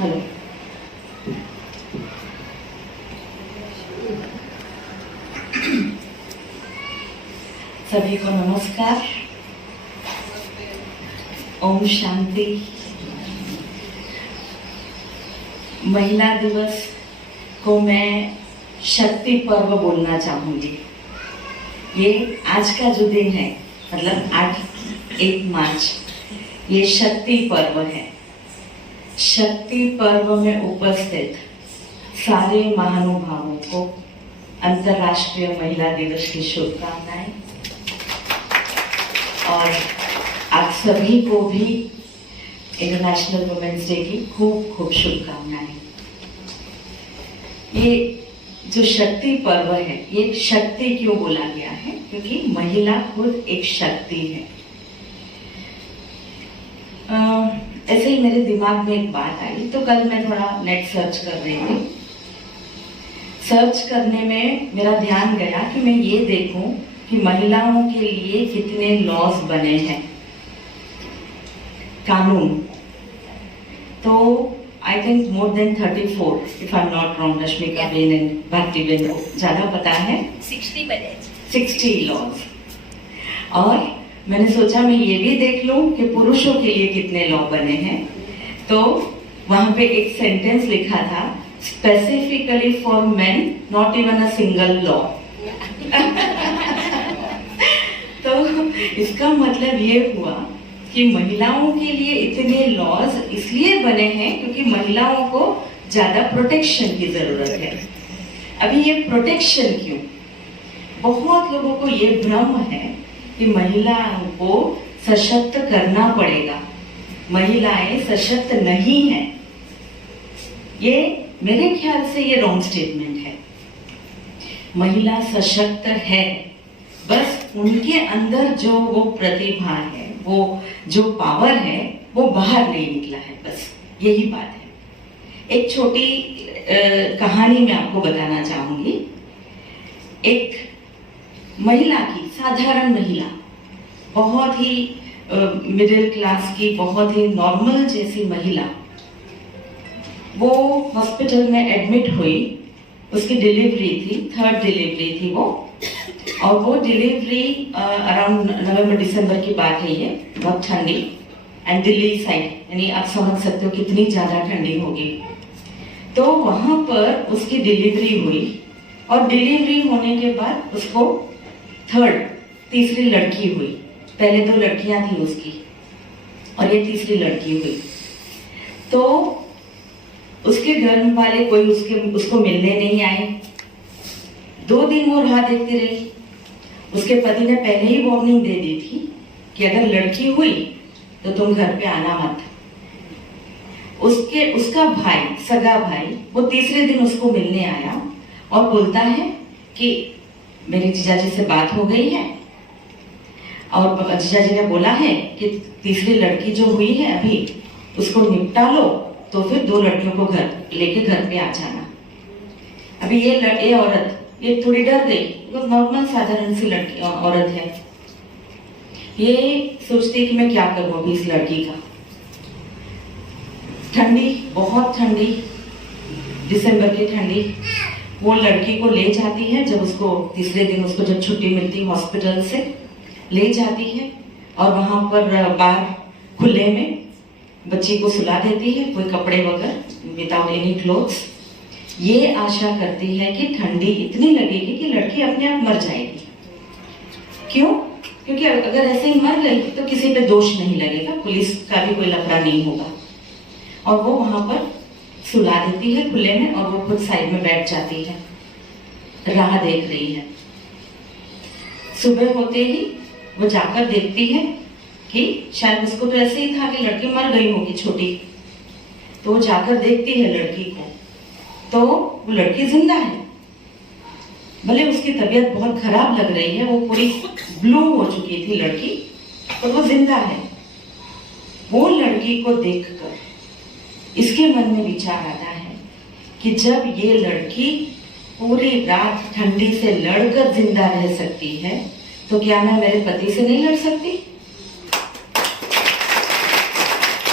Hello. सभी को नमस्कार। ओम शांति। महिला दिवस को मैं शक्ति पर्व बोलना चाहूंगी। ये आज का जो दिन है, मतलब 1 मार्च, ये शक्ति पर्व है। शक्ति पर्व में उपस्थित सारे महानुभावों को अंतर्राष्ट्रीय महिला दिवस की शुभकामनाएं, और आप सभी को भी इंटरनेशनल वुमेन्स डे की खूब खूब शुभकामनाएं। ये जो शक्ति पर्व है, ये शक्ति क्यों बोला गया है? क्योंकि महिला खुद एक शक्ति है। ऐसे ही मेरे दिमाग में एक बात आई, तो कल मैं थोड़ा नेट सर्च कर रही थी। सर्च करने में मेरा ध्यान गया कि मैं ये देखूं कि महिलाओं के लिए कितने लॉज बने हैं, कानून। तो I think more than 34, if I am not wrong. Rashmika ben and Bharti ben को ज्यादा पता है। 60 लॉज। और मैंने सोचा मैं ये भी देख लूं कि पुरुषों के लिए कितने लॉ बने हैं। तो वहां पे एक सेंटेंस लिखा था, specifically for main, not even a single law. तो इसका मतलब ये हुआ कि महिलाओं के लिए इतने लॉज इसलिए बने हैं क्योंकि महिलाओं को ज्यादा प्रोटेक्शन की जरूरत है। अभी ये प्रोटेक्शन क्यों? बहुत लोगों को ये भ्रम है कि महिलाओं को सशक्त करना पड़ेगा, महिलाएं सशक्त नहीं हैं। ये मेरे ख्याल से ये रॉन्ग स्टेटमेंट है। महिला सशक्त है, बस उनके अंदर जो वो प्रतिभा है, वो जो पावर है, वो बाहर नहीं निकला है, बस यही बात है। एक छोटी कहानी मैं आपको बताना चाहूंगी। एक महिला की, साधारण महिला, बहुत ही मिडिल क्लास की, बहुत ही नॉर्मल जैसी महिला, वो हॉस्पिटल में एडमिट हुई। उसकी डिलीवरी थी, 3rd डिलीवरी थी वो। और वो डिलीवरी अराउंड नवंबर दिसंबर की बात है, ये बहुत ठंडी, एंड दिल्ली साइड, यानी आप समझ सकते हो कितनी ज्यादा ठंडी होगी। तो वहां पर उसकी डिलीवरी हुई, और डिलीवरी होने के बाद उसको तीसरी लड़की हुई। पहले 2 लड़कियां थी उसकी, और ये तीसरी लड़की हुई। तो उसके घर वाले कोई उसको मिलने नहीं आए। 2 दिन वो राह देखती रही। उसके पति ने पहले ही वार्निंग दे दी थी कि अगर लड़की हुई तो तुम घर पे आना मत। उसका भाई, सगा भाई, वो तीसरे दिन उसको मिलने आया और बोलता है कि मेरी जीजाजी से बात हो गई है, और जीजाजी ने बोला है कि तीसरी लड़की जो हुई है अभी, उसको निपटा लो, तो फिर 2 लड़कियों को लेके घर पे आ जाना। अभी ये औरत ये थोड़ी डर गई, बिकॉज नॉर्मल साधारण सी लड़की औरत है। ये सोचती कि मैं क्या करूं अभी इस लड़की का। ठंडी, बहुत ठंडी, दिसंबर की ठंडी। वो लड़की को ले जाती है, जब उसको तीसरे दिन उसको जब छुट्टी मिलती हॉस्पिटल से, ले जाती है और वहां पर बाहर खुले में बच्ची को सुला देती है, कोई कपड़े वगैरह, विदाउट एनी क्लोथ्स। ये आशा करती है कि ठंडी इतनी लगेगी कि लड़की अपने आप मर जाएगी। क्यों? क्योंकि अगर ऐसे ही मर गई तो किसी पे दोष नहीं लगेगा, पुलिस का भी कोई लफड़ा नहीं होगा। और वो वहां पर सुला देती है खुले में, और वो खुद साइड में बैठ जाती है, राह देख रही है। सुबह होते ही वो जाकर देखती है कि शायद उसको तो ऐसे ही था कि लड़की मर गई होगी छोटी। तो वो जाकर देखती है लड़की को, तो वो लड़की जिंदा है। भले उसकी तबीयत बहुत खराब लग रही है, वो पूरी ब्लू हो चुकी थी लड़की, तो वो जिंदा है। वो लड़की को देखकर इसके मन में विचार आता है कि जब ये लड़की पूरी रात ठंडी से लड़कर जिंदा रह सकती है, तो क्या मैं मेरे पति से नहीं लड़ सकती?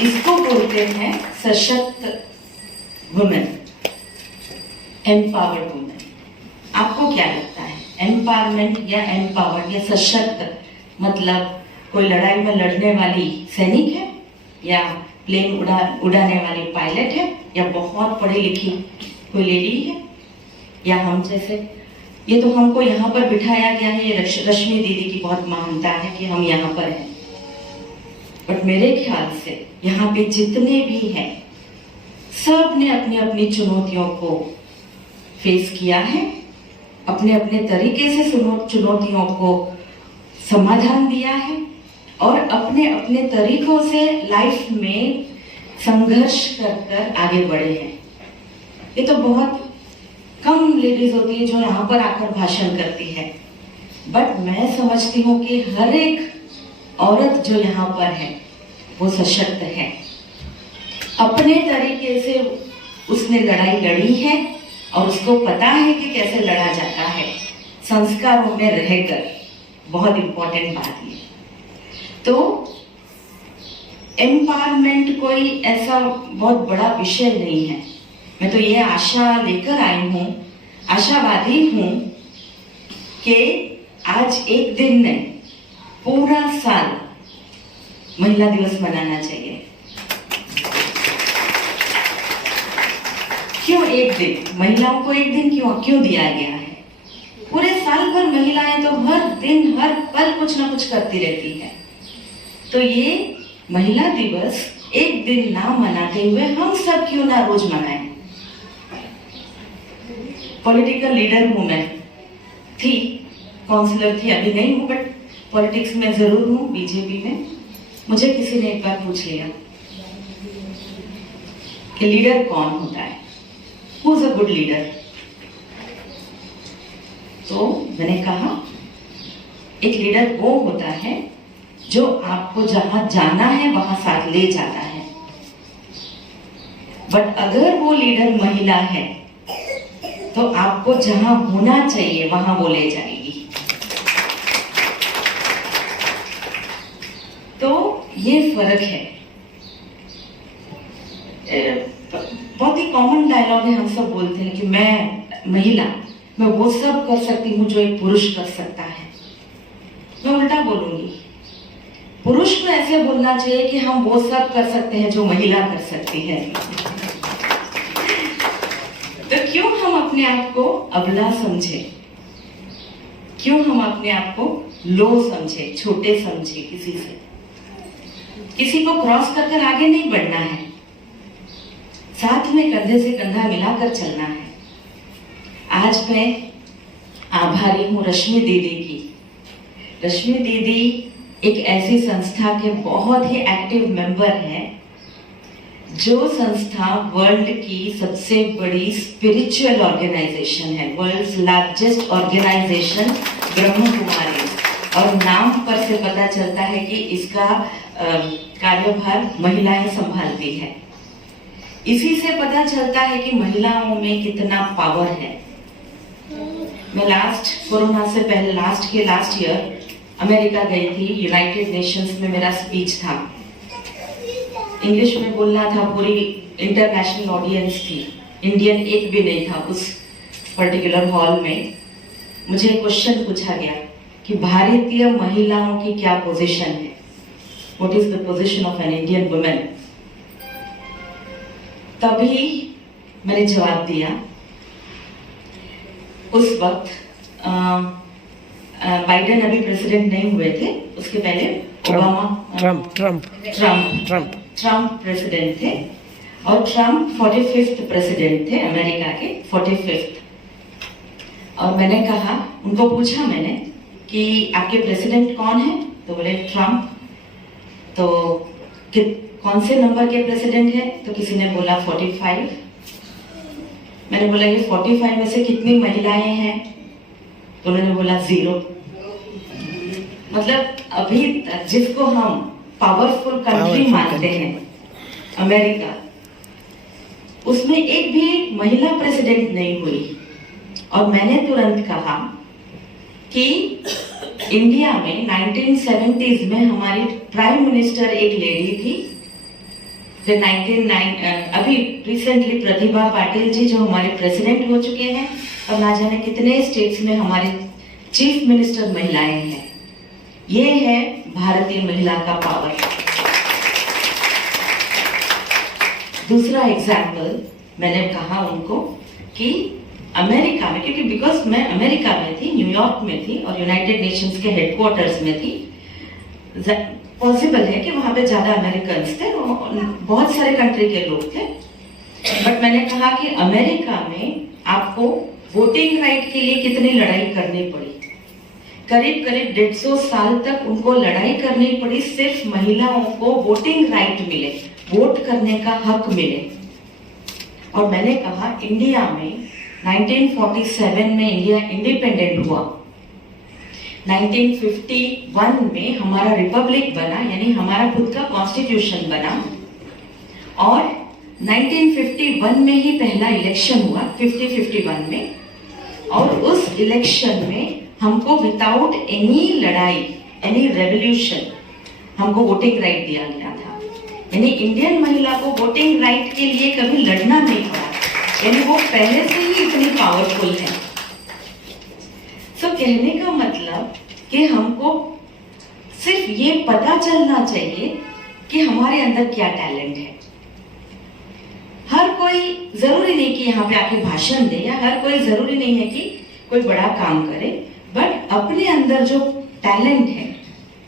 इसको बोलते हैं सशक्त वुमेन, एम्पावर्ड वुमेन। आपको क्या लगता है, एम्पावरमेंट या एम्पावर्ड या सशक्त मतलब कोई लड़ाई में लड़ने वाली सैनिक है, या प्लेन उड़ाने वाली पायलट है, या बहुत पढ़ी लिखी कोई लेडी है, या हम जैसे? ये तो हमको यहाँ पर बिठाया गया है, ये रश्मि दीदी की बहुत महानता है कि हम यहाँ पर हैं। बट मेरे ख्याल से यहाँ पे जितने भी हैं सब ने अपनी अपनी चुनौतियों को फेस किया है, अपने अपने तरीके से चुनौतियों को समाधान दिया है और अपने अपने तरीकों से लाइफ में संघर्ष कर कर आगे बढ़े हैं। ये तो बहुत कम लेडीज होती है जो यहाँ पर आकर भाषण करती है, बट मैं समझती हूँ कि हर एक औरत जो यहाँ पर है वो सशक्त है। अपने तरीके से उसने लड़ाई लड़ी है और उसको पता है कि कैसे लड़ा जाता है, संस्कारों में रहकर। बहुत इंपॉर्टेंट बात ये। तो एम्पावरमेंट कोई ऐसा बहुत बड़ा विषय नहीं है। मैं तो ये आशा लेकर आई हूँ, आशावादी हूँ कि आज एक दिन नहीं, पूरा साल महिला दिवस मनाना चाहिए। क्यों एक दिन? महिलाओं को एक दिन क्यों दिया गया है? पूरे साल भर महिलाएं तो हर दिन हर पल कुछ ना कुछ करती रहती है। तो ये महिला दिवस एक दिन ना मनाते हुए हम सब क्यों ना रोज मनाएं? पॉलिटिकल लीडर हूं मैं, थी काउंसलर थी, अभी नहीं हूं, बट पॉलिटिक्स में जरूर हूं, बीजेपी में। मुझे किसी ने एक बार पूछ लिया कि लीडर कौन होता है, who is a good leader? तो मैंने कहा एक लीडर वो होता है जो आपको जहां जाना है वहां साथ ले जाता है। बट अगर वो लीडर महिला है तो आपको जहां होना चाहिए वहां वो ले जाएगी। तो ये फर्क है। बहुत ही कॉमन डायलॉग है, हम सब बोलते हैं कि मैं महिला, मैं वो सब कर सकती हूँ जो एक पुरुष कर सकता है। मैं उल्टा बोलूंगी, पुरुष को ऐसे बोलना चाहिए कि हम वो सब कर सकते हैं जो महिला कर सकती है। तो क्यों हम अपने आप को अबला समझे, क्यों हम अपने आप को लो समझे, छोटे समझे? किसी को क्रॉस कर आगे नहीं बढ़ना है, साथ में कंधे से कंधा मिलाकर चलना है। आज मैं आभारी हूँ रश्मि दीदी की। रश्मि दीदी एक ऐसी संस्था के बहुत ही एक्टिव मेंबर हैं, जो संस्था वर्ल्ड की सबसे बड़ी स्पिरिचुअल ऑर्गेनाइजेशन है, world's largest organisation Brahma Kumari. और नाम पर से पता चलता है कि इसका कार्यभार महिलाएं संभालती है। इसी से पता चलता है कि महिलाओं में कितना पावर है। मैं कोरोना से पहले लास्ट ईयर अमेरिका गई थी। यूनाइटेड नेशंस में मेरा स्पीच था, इंग्लिश में बोलना था, पूरी इंटरनेशनल ऑडियंस थी, इंडियन एक भी नहीं था उस पर्टिकुलर हॉल में। मुझे क्वेश्चन पूछा गया कि भारतीय महिलाओं की क्या पोजीशन है, what is the position of an Indian women. तभी मैंने जवाब दिया, उस वक्त बाइडेन अभी प्रेसिडेंट नहीं हुए थे, उसके पहले ट्रम्प प्रेसिडेंट थे, और ट्रम्प 45th प्रेसिडेंट थे अमेरिका के, 45th। और मैंने कहा, उनको पूछा मैंने कि आपके प्रेसिडेंट कौन है, तो बोले ट्रम्प। तो कौन से नंबर के प्रेसिडेंट है, तो किसी ने बोला 45। मैंने बोला ये 45 में से कितनी महिलाएं हैं, तो उन्होंने बोला 0। मतलब अभी जिसको हम पावरफुल कंट्री मानते हैं अमेरिका, उसमें एक भी महिला प्रेसिडेंट नहीं हुई। और मैंने तुरंत कहा कि इंडिया में 1970s में हमारी प्राइम मिनिस्टर एक लेडी थी, फिर 19 अभी रिसेंटली प्रतिभा पाटिल जी जो हमारे प्रेसिडेंट हो चुके हैं, और ना जाने कितने स्टेट्स में हमारे चीफ मिनिस्टर महिलाएं हैं। ये है भारतीय महिला का पावर। दूसरा एग्जाम्पल मैंने कहा उनको कि अमेरिका में, क्योंकि बिकॉज मैं अमेरिका में थी, न्यूयॉर्क में थी और यूनाइटेड नेशंस के हेडक्वार्टर्स में थी, पॉसिबल है कि वहां पे ज्यादा अमेरिकन्स थे और बहुत सारे कंट्री के लोग थे, बट मैंने कहा कि अमेरिका में आपको वोटिंग राइट के लिए कितनी लड़ाई करनी पड़ी। करीब करीब 150 साल तक उनको लड़ाई करनी पड़ी, सिर्फ महिलाओं को वोटिंग राइट मिले, वोट करने का हक मिले। और मैंने कहा इंडिया में 1947 में इंडिया इंडिपेंडेंट हुआ, 1951 में हमारा रिपब्लिक बना, यानी हमारा खुद का कॉन्स्टिट्यूशन बना, और 1951 में ही पहला इलेक्शन हुआ, 50-51 में, और उस इलेक्शन में हमको विदाउट एनी लड़ाई, एनी रेवोल्यूशन, हमको वोटिंग राइट दिया गया था। यानी इंडियन महिला को वोटिंग राइट के लिए कभी लड़ना नहीं पड़ा, यानी वो पहले से ही इतनी पावरफुल है। सो कहने का मतलब कि हमको सिर्फ ये पता चलना चाहिए कि हमारे अंदर क्या टैलेंट है। हर कोई जरूरी नहीं कि यहाँ पे आके भाषण दे, या हर कोई जरूरी नहीं है कि कोई बड़ा काम करे, बट अपने अंदर जो टैलेंट है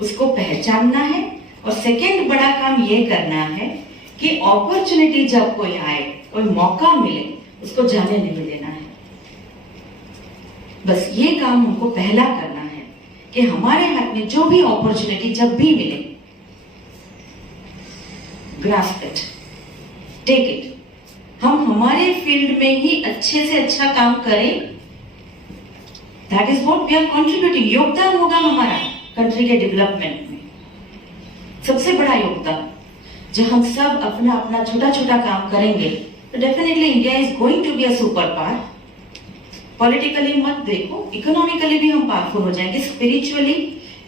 उसको पहचानना है। और सेकेंड बड़ा काम ये करना है कि अपॉर्चुनिटी जब कोई आए, कोई मौका मिले, उसको जाने नहीं देना है। बस ये काम हमको पहला करना है कि हमारे हाथ में जो भी अपॉर्चुनिटी जब भी मिले, ग्रास्प इट, टेक इट। हम हमारे फील्ड में ही अच्छे से अच्छा काम करें, that is what we are contributing. योगदान होगा हमारा कंट्री के डेवलपमेंट में, सबसे बड़ा योगदान। जब हम सब अपना अपना छोटा छोटा काम करेंगे तो definitely India is going to be a super power. Politically मत देखो, इकोनॉमिकली भी हम पावरफुल हो जाएंगे। स्पिरिचुअली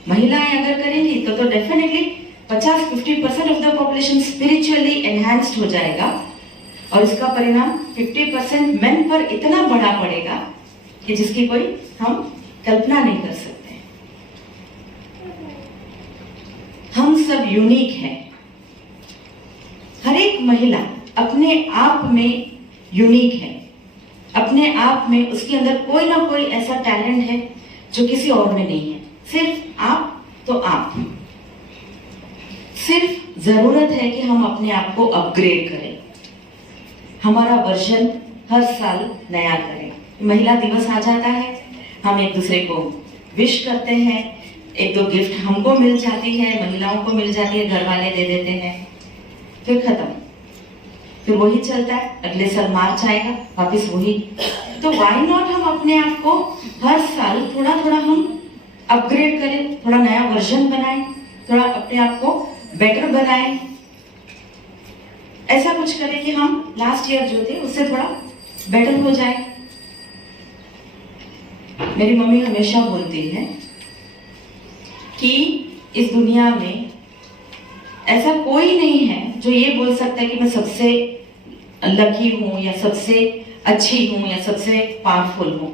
महिलाएं अगर करेंगी तो definitely 50-50% of the population spiritually enhanced हो जाएगा, और इसका परिणाम 50% मेन पर इतना बड़ा पड़ेगा कि जिसकी कोई हम कल्पना नहीं कर सकते। हम सब यूनिक हैं, हर एक महिला अपने आप में यूनिक है, अपने आप में उसके अंदर कोई ना कोई ऐसा टैलेंट है जो किसी और में नहीं है। सिर्फ आप तो आप, सिर्फ जरूरत है कि हम अपने आप को अपग्रेड करें, हमारा वर्जन हर साल नया करें। महिला दिवस आ जाता है, हम एक दूसरे को विश करते हैं, एक दो गिफ्ट हमको मिल जाती है, महिलाओं को मिल जाती है, घर वाले दे देते हैं, फिर खत्म, फिर वही चलता है। अगले साल मार्च आएगा, वापस वही। तो व्हाई नॉट हम अपने आप को हर साल थोड़ा थोड़ा हम अपग्रेड करें, थोड़ा नया वर्जन बनाएं, थोड़ा अपने आप को बेटर बनाएं। ऐसा कुछ करें कि हम लास्ट ईयर जो थे उससे थोड़ा बेटर हो जाए। मेरी मम्मी हमेशा बोलती है कि इस दुनिया में ऐसा कोई नहीं है जो ये बोल सकता है कि मैं सबसे लकी हूं, या सबसे अच्छी हूं, या सबसे पावरफुल हूं।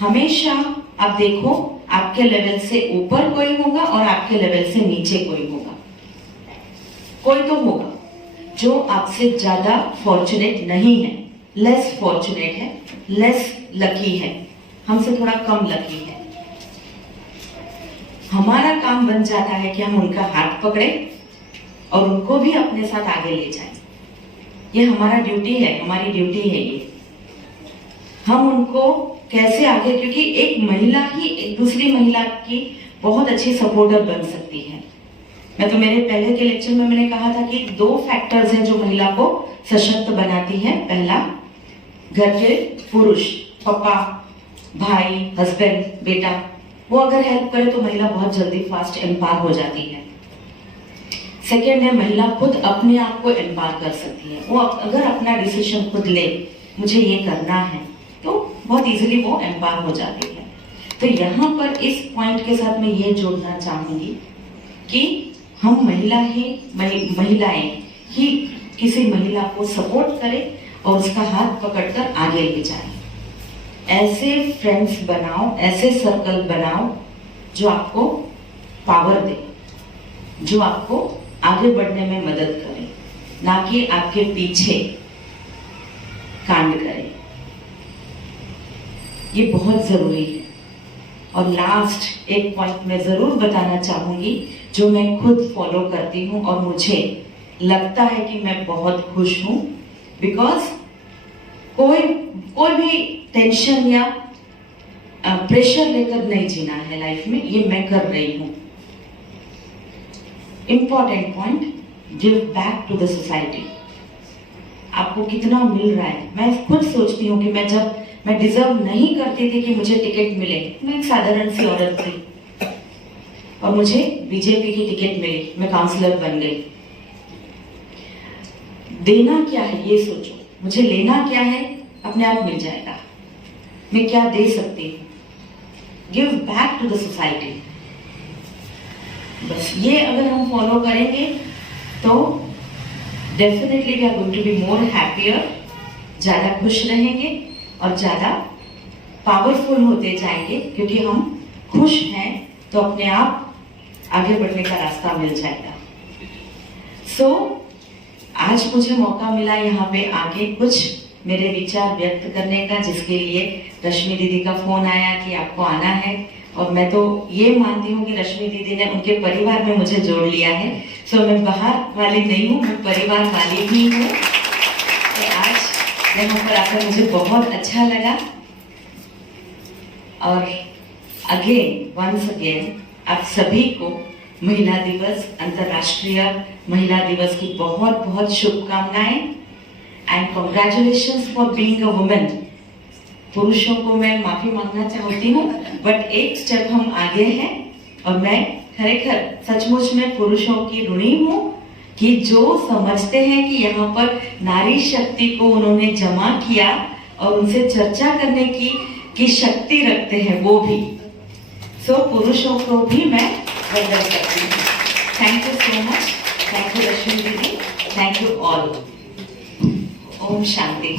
हमेशा आप देखो, आपके लेवल से ऊपर कोई होगा और आपके लेवल से नीचे कोई होगा। कोई तो होगा जो आपसे ज्यादा फॉर्चुनेट नहीं है, लेस फॉर्चुनेट है, लेस लकी है, हमसे थोड़ा कम लकी है। हमारा काम बन जाता है कि हम उनका हाथ पकड़े और उनको भी अपने साथ आगे ले जाएं। ये हमारा ड्यूटी है, हमारी ड्यूटी है ये। हम उनको कैसे आगे, क्योंकि एक महिला ही एक दूसरी महिला की बहुत अच्छी सपोर्टर बन सकती है। मैं तो मेरे पहले के लेक्चर में मैंने कहा था कि 2 फैक्टर्स हैं जो महिला को सशक्त बनाती है। पहला, घर के पुरुष, पापा, भाई, हस्बैंड, बेटा, वो अगर हेल्प करे तो महिला बहुत जल्दी फास्ट एम्पावर हो जाती है। सेकेंड है, महिला खुद अपने आप को एम्पावर कर सकती है। वो अगर अपना डिसीजन खुद ले, मुझे ये करना है, तो बहुत इजीली वो एम्पावर हो जाती है। तो यहाँ पर इस पॉइंट के साथ मैं ये जोड़ना चाहूंगी कि हम महिलाएं ही किसी महिला को सपोर्ट करें और उसका हाथ पकड़कर आगे ले जाएं। ऐसे फ्रेंड्स बनाओ, ऐसे सर्कल बनाओ जो आपको पावर दे, जो आपको आगे बढ़ने में मदद करे, ना कि आपके पीछे कांड करे। ये बहुत जरूरी है। और लास्ट एक पॉइंट मैं जरूर बताना चाहूंगी जो मैं खुद फॉलो करती हूँ और मुझे लगता है कि मैं बहुत खुश हूँ, बिकॉज कोई भी टेंशन या प्रेशर लेकर नहीं जीना है लाइफ में, ये मैं कर रही हूँ। Important point, give back to the society. आपको कितना मिल रहा है। मैं खुद सोचती हूँ कि मैं डिजर्व नहीं करती थी कि मुझे टिकट मिले। मैं एक साधारण सी औरत थी और मुझे बीजेपी की टिकट मिली, मैं काउंसलर बन गई। देना क्या है ये सोचो, मुझे लेना क्या है, अपने आप मिल जाएगा। मैं क्या दे सकती हूँ, give back to the society. बस ये अगर हम फॉलो करेंगे तो definitely we are going to be more happier, ज्यादा खुश रहेंगे और ज्यादा पावरफुल होते जाएंगे, क्योंकि हम खुश हैं तो अपने आप आगे बढ़ने का रास्ता मिल जाएगा। सो आज मुझे मौका मिला यहाँ पे आके कुछ मेरे विचार व्यक्त करने का, जिसके लिए रश्मि दीदी का फोन आया कि आपको आना है। और मैं तो ये मानती हूँ कि रश्मि दीदी ने उनके परिवार में मुझे जोड़ लिया है। सो मैं बाहर वाली नहीं हूँ, मैं परिवार वाली ही हूँ। तो आज यहाँ पर आकर मुझे बहुत अच्छा लगा। और वंस अगेन आप सभी को महिला दिवस, अंतर्राष्ट्रीय महिला दिवस की बहुत बहुत शुभकामनाएं and congratulations for being a women. पुरुषों को मैं माफी मांगना चाहती हूँ, बट एक स्टेप हम आगे हैं और मैं खरेखर सचमुच में पुरुषों की ऋणी हूँ कि जो समझते हैं कि यहाँ पर नारी शक्ति को उन्होंने जमा किया और उनसे चर्चा करने की शक्ति रखते हैं वो भी। सो पुरुषों को भी मैं वंदन करती हूँ। Thank you so much, thank you Rashmi दीदी, थैंक यू ऑल। ओम शांति।